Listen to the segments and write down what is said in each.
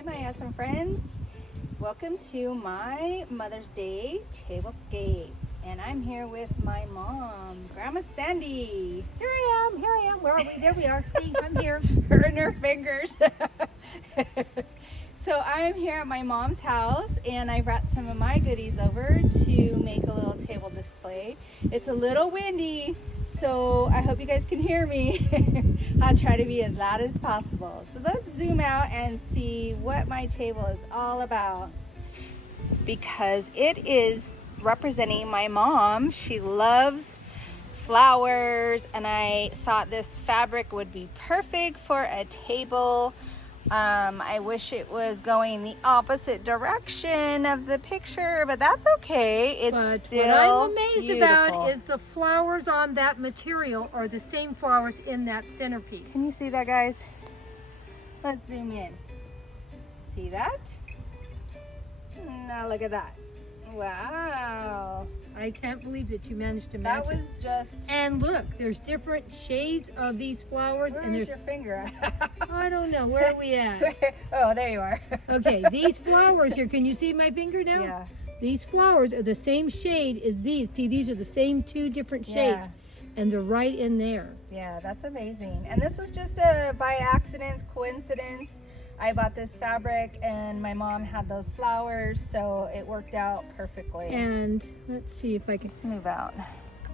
Hi my awesome friends. Welcome to my Mother's Day tablescape. And I'm here with my mom, Grandma Sandy. Here I am. Where are we? There we are. See, I'm here. Her and her fingers. So I'm here at my mom's house and I brought some of my goodies over to make a little table display. It's a little windy, so I hope you guys can hear me. I'll try to be as loud as possible. So let's zoom out and see what my table is all about. Because it is representing my mom. She loves flowers and I thought this fabric would be perfect for a table. I wish it was going the opposite direction of the picture, but that's okay. It's still what I'm amazed beautiful. about is the flowers on that material are the same flowers in that centerpiece. Can you see that, guys? Let's zoom in. See that? Now look at that. Wow. I can't believe that you managed to That match was it. just... And look, there's different shades of these flowers. Where's and there's your finger? I don't know. Where are we at? Oh, there you are. Okay, these flowers here. Can you see my finger now? Yeah. These flowers are the same shade as these. See, these are the same two different shades. Yeah. And they're right in there. Yeah, that's amazing. And this was just by accident, coincidence. I bought this fabric and my mom had those flowers, so it worked out perfectly. And let's see if I can Let's move out.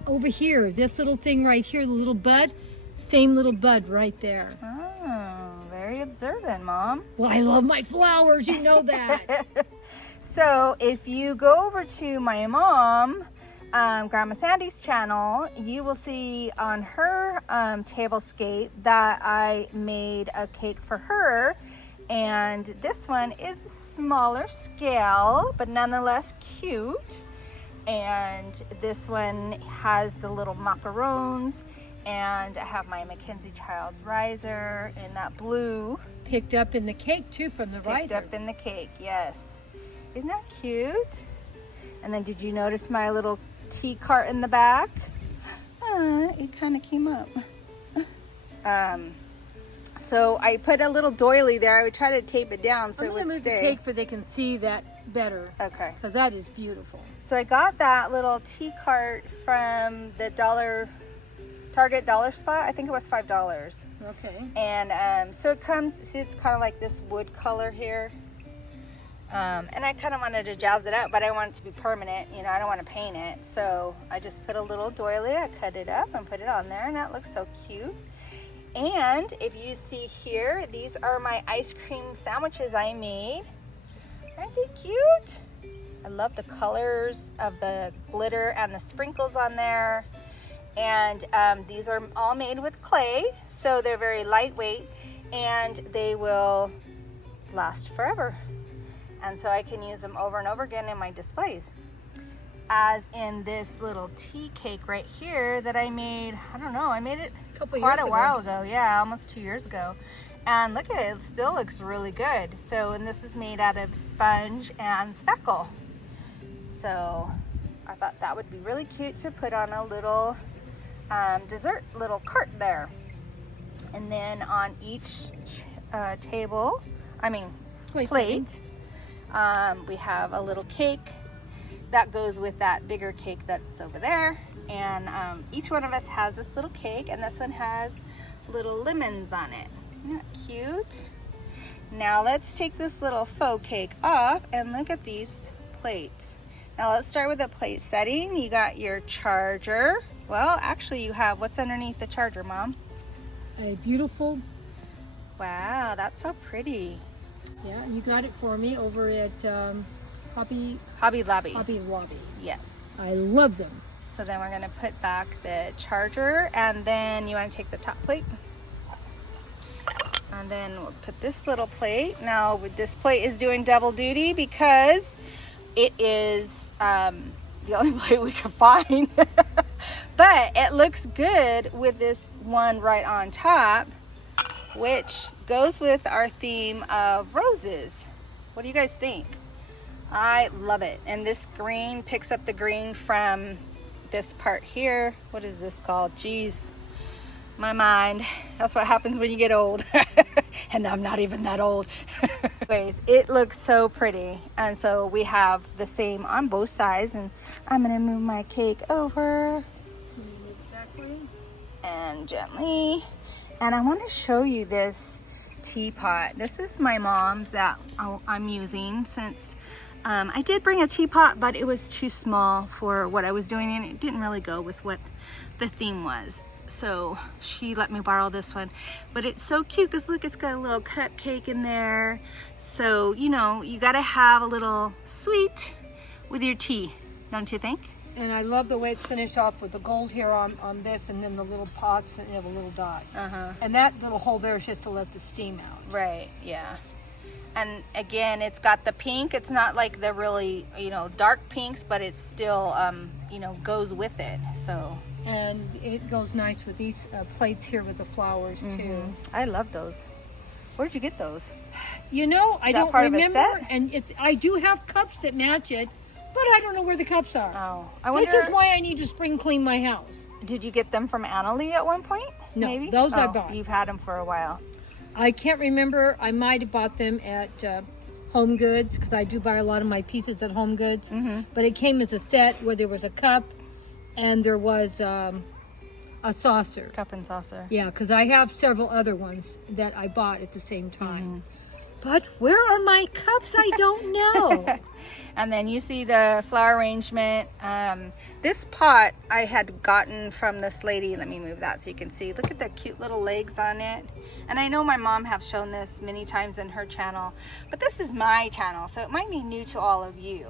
over here, this little thing right here, the little bud, same little bud right there. Oh, very observant, Mom. Well, I love my flowers, you know that. So if you go over to my mom, Grandma Sandy's channel, you will see on her tablescape that I made a cake for her. And this one is a smaller scale, but nonetheless cute. And this one has the little macarons. And I have my Mackenzie Child's riser in that blue. Picked up in the cake too from the riser. Picked up in the cake, yes. Isn't that cute? And then did you notice my little tea cart in the back? It kind of came up. So I put a little doily there. I would try to tape it down so it would I'm gonna move stay. the cake so they can see that better. Okay. Because that is beautiful. So I got that little tea cart from the Target dollar spot. I think it was $5. Okay. And so it comes, see, it's kind of like this wood color here. And I kind of wanted to jazz it up, but I want it to be permanent. You know, I don't want to paint it. So I just put a little doily, I cut it up and put it on there, and that looks so cute. And if you see here, these are my ice cream sandwiches I made. Aren't they cute? I love the colors of the glitter and the sprinkles on there. And these are all made with clay, so they're very lightweight and they will last forever. And so I can use them over and over again in my displays. As in this little tea cake right here that I made, I don't know, I made it quite a while ago. Yeah, almost 2 years ago. And look at it, it still looks really good. So, and this is made out of sponge and speckle. So I thought that would be really cute to put on a little dessert little cart there. And then on each plate, we have a little cake that goes with that bigger cake that's over there. And each one of us has this little cake, and this one has little lemons on it. Isn't that cute? Now let's take this little faux cake off and look at these plates. Now let's start with the plate setting. You got your charger. Well, actually you have, what's underneath the charger, Mom? A beautiful. Wow, that's so pretty. Yeah, you got it for me over at Hobby Lobby. Yes. I love them. So then we're gonna put back the charger, and then you wanna take the top plate. And then we'll put this little plate. Now this plate is doing double duty because it is the only plate we could find. But it looks good with this one right on top, which goes with our theme of roses. What do you guys think? I love it. And this green picks up the green from this part here. What is this called? Geez, my mind. That's what happens when you get old. and I'm not even that old. Anyways, it looks so pretty. And so we have the same on both sides, and I'm gonna move my cake over and gently. And I want to show you this teapot. This is my mom's that I'm using, since I did bring a teapot, but it was too small for what I was doing, and it didn't really go with what the theme was. So she let me borrow this one, but it's so cute because look, it's got a little cupcake in there. So, you know, you got to have a little sweet with your tea, don't you think? And I love the way it's finished off with the gold here on this, and then the little pots and they have a little dots. And that little hole there is just to let the steam out. Right, yeah. And again, it's got the pink. It's not like the really, you know, dark pinks, but it's still, you know, goes with it. So. And it goes nice with these plates here with the flowers too. I love those. Where'd you get those? You know, I don't part of a remember. set? And I do have cups that match it, but I don't know where the cups are. Oh, I wonder. This is why I need to spring clean my house. Did you get them from Annalie at one point? No, maybe? those I bought. You've had them for a while. I can't remember. I might have bought them at Home Goods, because I do buy a lot of my pieces at Home Goods. But it came as a set where there was a cup and there was a saucer. Cup and saucer. Yeah, because I have several other ones that I bought at the same time. But where are my cups? I don't know. And then you see the flower arrangement. This pot I had gotten from this lady. Let me move that so you can see. Look at the cute little legs on it. And I know my mom have shown this many times in her channel, but this is my channel, so it might be new to all of you.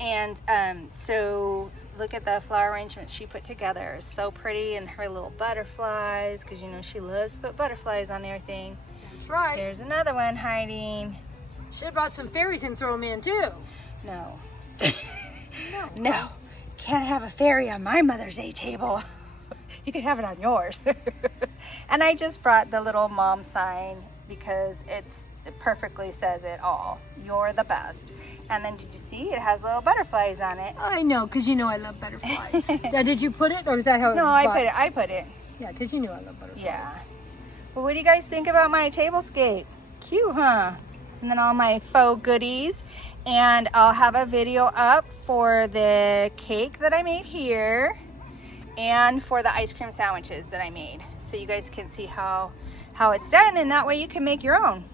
And so look at the flower arrangement she put together. It's so pretty, and her little butterflies, because you know she loves to put butterflies on everything. That's right. There's another one hiding. Should have brought some fairies and throw them in too. No. No. Can't have a fairy on my Mother's Day table. You can have it on yours. And I just brought the little mom sign because it perfectly says it all. You're the best. And then did you see it has little butterflies on it? I know, because you know I love butterflies. Now, did you put it, or is that how it No, was I bought? put it. I put it. Yeah, because you know I love butterflies. Yeah. Well, what do you guys think about my tablescape? Cute, huh? And then all my faux goodies. And I'll have a video up for the cake that I made here and for the ice cream sandwiches that I made. So you guys can see how it's done, and that way you can make your own.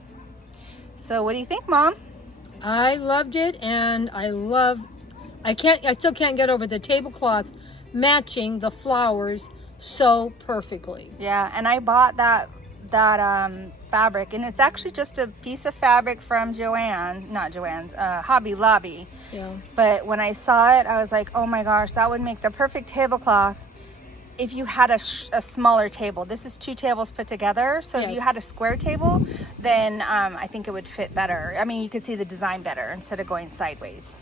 So what do you think, Mom? I loved it, and I still can't get over the tablecloth matching the flowers so perfectly. Yeah, and I bought that fabric, and it's actually just a piece of fabric from Hobby Lobby. Yeah. But when I saw it, I was like, oh my gosh, that would make the perfect tablecloth if you had a smaller table. This is 2 tables put together, so Yes. if you had a square table, then I think it would fit better. I mean, you could see the design better instead of going sideways.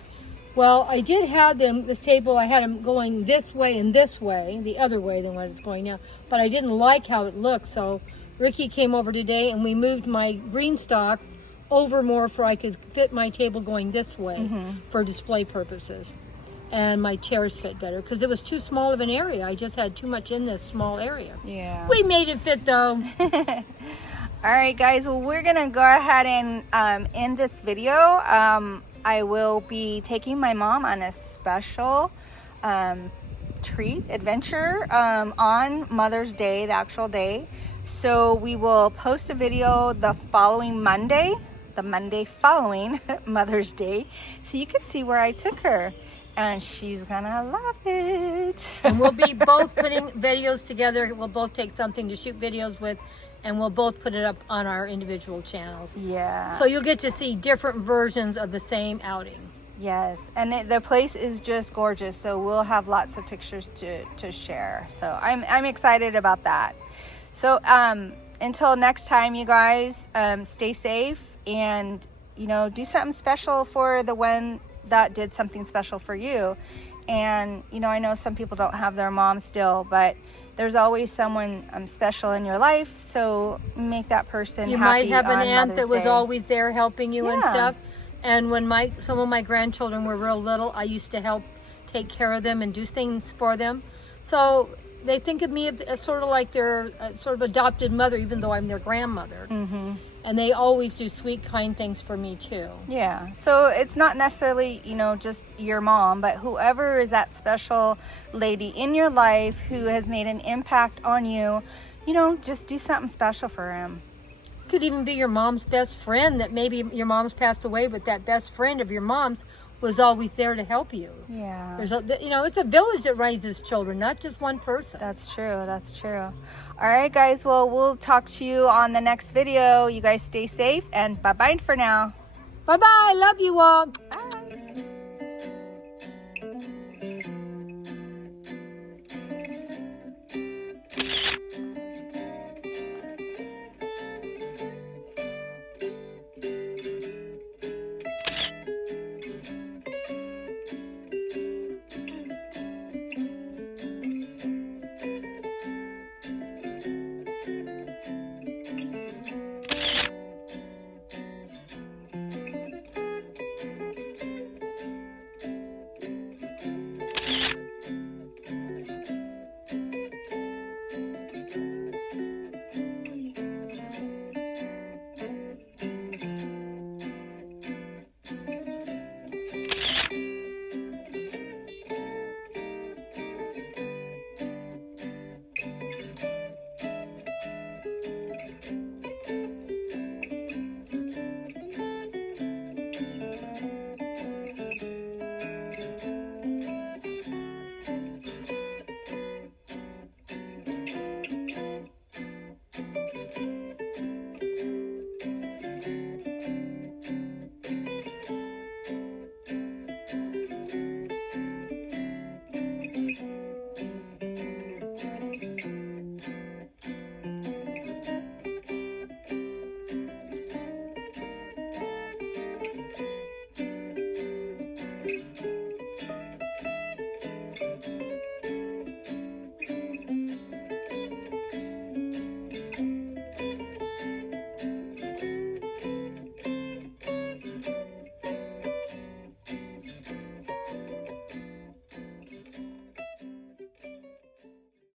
Well, I did have this table, I had them going this way and this way, the other way than what it's going now, but I didn't like how it looked, so Ricky came over today and we moved my green stalks over more so I could fit my table going this way for display purposes. And my chairs fit better because it was too small of an area. I just had too much in this small area. Yeah. We made it fit though. All right, guys. Well, we're gonna go ahead and end this video. I will be taking my mom on a special treat adventure on Mother's Day, the actual day. So we will post a video the following Monday, the Monday following Mother's Day, so you can see where I took her. And she's gonna love it. And we'll be both putting videos together. We'll both take something to shoot videos with, and we'll both put it up on our individual channels. Yeah. So you'll get to see different versions of the same outing. Yes, and the place is just gorgeous. So we'll have lots of pictures to share. So I'm excited about that. So until next time, you guys, stay safe, and do something special for the one that did something special for you. And I know some people don't have their mom still, but there's always someone special in your life, so make that person you happy. might have an on aunt Mother's that was Day. always there helping you and Yeah. stuff. And when some of my grandchildren were real little, I used to help take care of them and do things for them. So they think of me as sort of like their sort of adopted mother, even though I'm their grandmother. Mm-hmm. And they always do sweet, kind things for me too. Yeah. So it's not necessarily, you know, just your mom, but whoever is that special lady in your life who has made an impact on you, you know, just do something special for him. Could even be your mom's best friend, that maybe your mom's passed away, but that best friend of your mom's was always there to help you. Yeah. There's a, you know, it's a village that raises children, not just one person. That's true. That's true. All right, guys. Well, we'll talk to you on the next video. You guys stay safe and bye-bye for now. Bye-bye. Love you all. Bye.